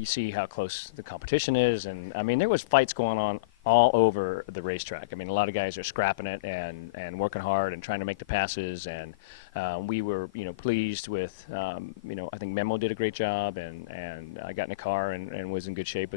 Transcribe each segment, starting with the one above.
You see how close the competition is, and I mean, there was fights going on all over the racetrack. I mean, a lot of guys are scrapping it and working hard and trying to make the passes, and we were, pleased with, I think Memo did a great job, and I got in the car and was in good shape.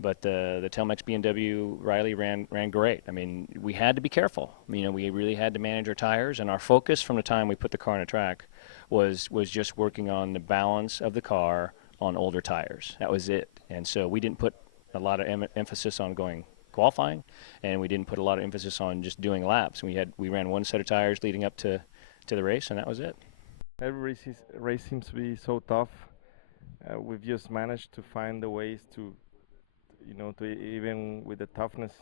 But the TELMEX BMW Riley ran great. I mean, we had to be careful. We really had to manage our tires, and our focus from the time we put the car on the track was just working on the balance of the car on older tires. That was it. And so we didn't put a lot of emphasis on going qualifying, and we didn't put a lot of emphasis on just doing laps. We ran one set of tires leading up to the race, and that was it. Every race seems to be so tough. We've just managed to find the ways to even with the toughness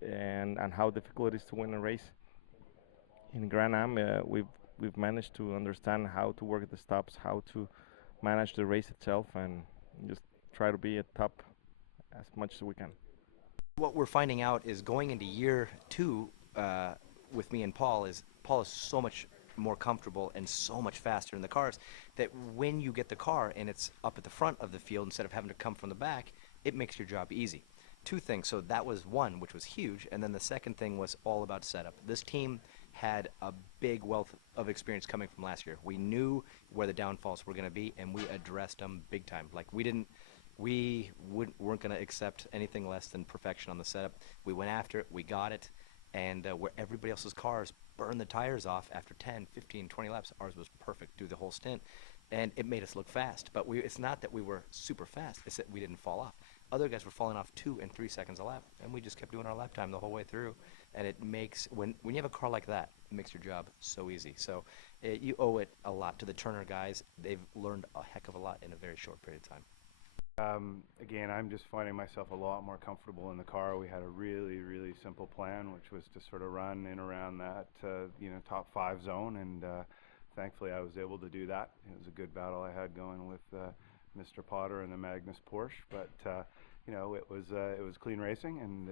and how difficult it is to win a race. In Grand-Am, we've managed to understand how to work at the stops, how to manage the race itself, and just try to be at top as much as we can. What we're finding out is going into year 2 with me and Paul is so much more comfortable and so much faster in the cars that when you get the car and it's up at the front of the field instead of having to come from the back, it makes your job easy. 2 things. So that was one, which was huge, and then the second thing was all about setup. This team had a big wealth of experience coming from last year. We knew where the downfalls were going to be, and we addressed them big time. Like we weren't going to accept anything less than perfection on the setup. We went after it, we got it, and where everybody else's cars burned the tires off after 10, 15, 20 laps, ours was perfect through the whole stint, and it made us look fast. But it's not that we were super fast, it's that we didn't fall off. Other guys were falling off 2 and 3 seconds a lap, and we just kept doing our lap time the whole way through. And it makes, when you have a car like that, it makes your job so easy. So you owe it a lot to the Turner guys. They've learned a heck of a lot in a very short period of time. Again, I'm just finding myself a lot more comfortable in the car. We had a really, really simple plan, which was to sort of run in around that, top 5 zone, and thankfully I was able to do that. It was a good battle I had going with Mr. Potter and the Magnus Porsche, but it was clean racing, and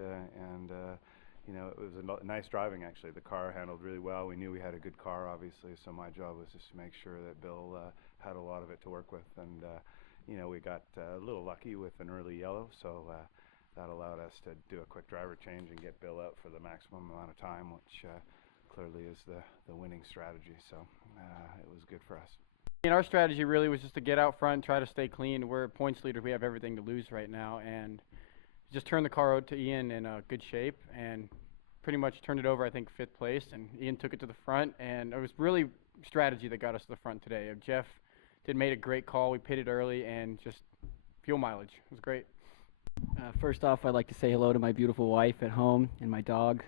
it was nice driving, actually. The car handled really well. We knew we had a good car, obviously, so my job was just to make sure that Bill had a lot of it to work with, and we got a little lucky with an early yellow, so that allowed us to do a quick driver change and get Bill out for the maximum amount of time, which clearly is the winning strategy, so it was good for us. And our strategy really was just to get out front, try to stay clean. We're points leaders. We have everything to lose right now, and just turned the car out to Ian in good shape and pretty much turned it over, I think, 5th place, and Ian took it to the front, and it was really strategy that got us to the front today. Jeff made a great call. We pitted early, and just fuel mileage. It was great. First off, I'd like to say hello to my beautiful wife at home and my dog,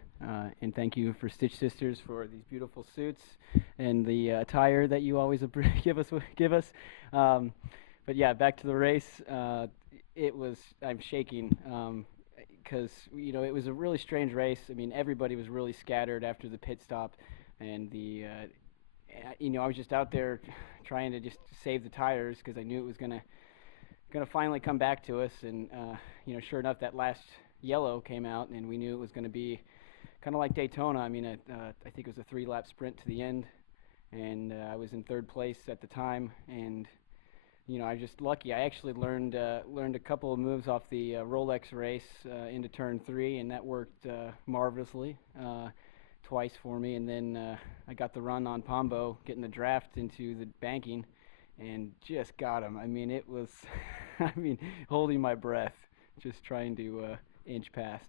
and thank you for Stitch Sisters for these beautiful suits and the attire that you always give us. But yeah, back to the race. I'm shaking because it was a really strange race. I mean, everybody was really scattered after the pit stop, and I was just out there trying to just save the tires because I knew it was gonna finally come back to us, and sure enough, that last yellow came out, and we knew it was going to be kind of like Daytona. I mean, I think it was a 3-lap sprint to the end, and I was in 3rd place at the time, and I was just lucky. I actually learned a couple of moves off the Rolex race into turn 3, and that worked marvelously twice for me, and then I got the run on Pombo, getting the draft into the banking, and just got him. I mean, it was, holding my breath, just trying to inch past.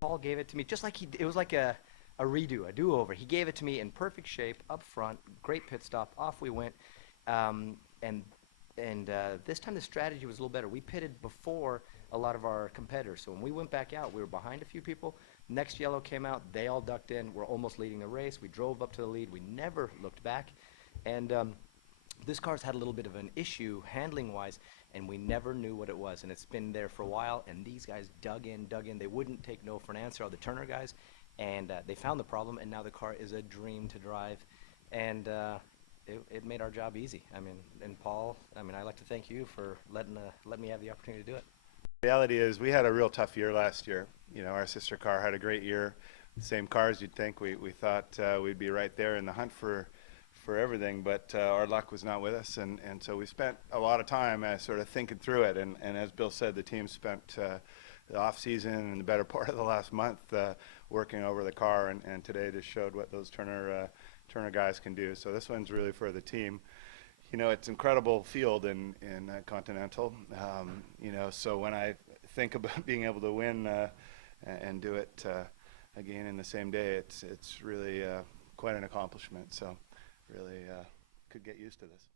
Paul gave it to me just like it was like a redo, a do-over. He gave it to me in perfect shape, up front, great pit stop, off we went, and this time the strategy was a little better. We pitted before a lot of our competitors, so when we went back out, we were behind a few people. Next yellow came out, they all ducked in, we're almost leading the race. We drove up to the lead, we never looked back, and this car's had a little bit of an issue handling-wise, and we never knew what it was, and it's been there for a while, and these guys dug in. They wouldn't take no for an answer, all the Turner guys, and they found the problem, and now the car is a dream to drive, and it made our job easy. I mean, and Paul, I'd like to thank you for letting me have the opportunity to do it. The reality is we had a real tough year last year. Our sister car had a great year. Same cars, you'd think. We thought we'd be right there in the hunt for for everything, but our luck was not with us, and so we spent a lot of time sort of thinking through it, and as Bill said, the team spent the off season and the better part of the last month working over the car, and today just showed what those Turner guys can do. So this one's really for the team. You know, it's an incredible field in Continental. You know, so when I think about being able to win and do it again in the same day, it's really quite an accomplishment. So really could get used to this.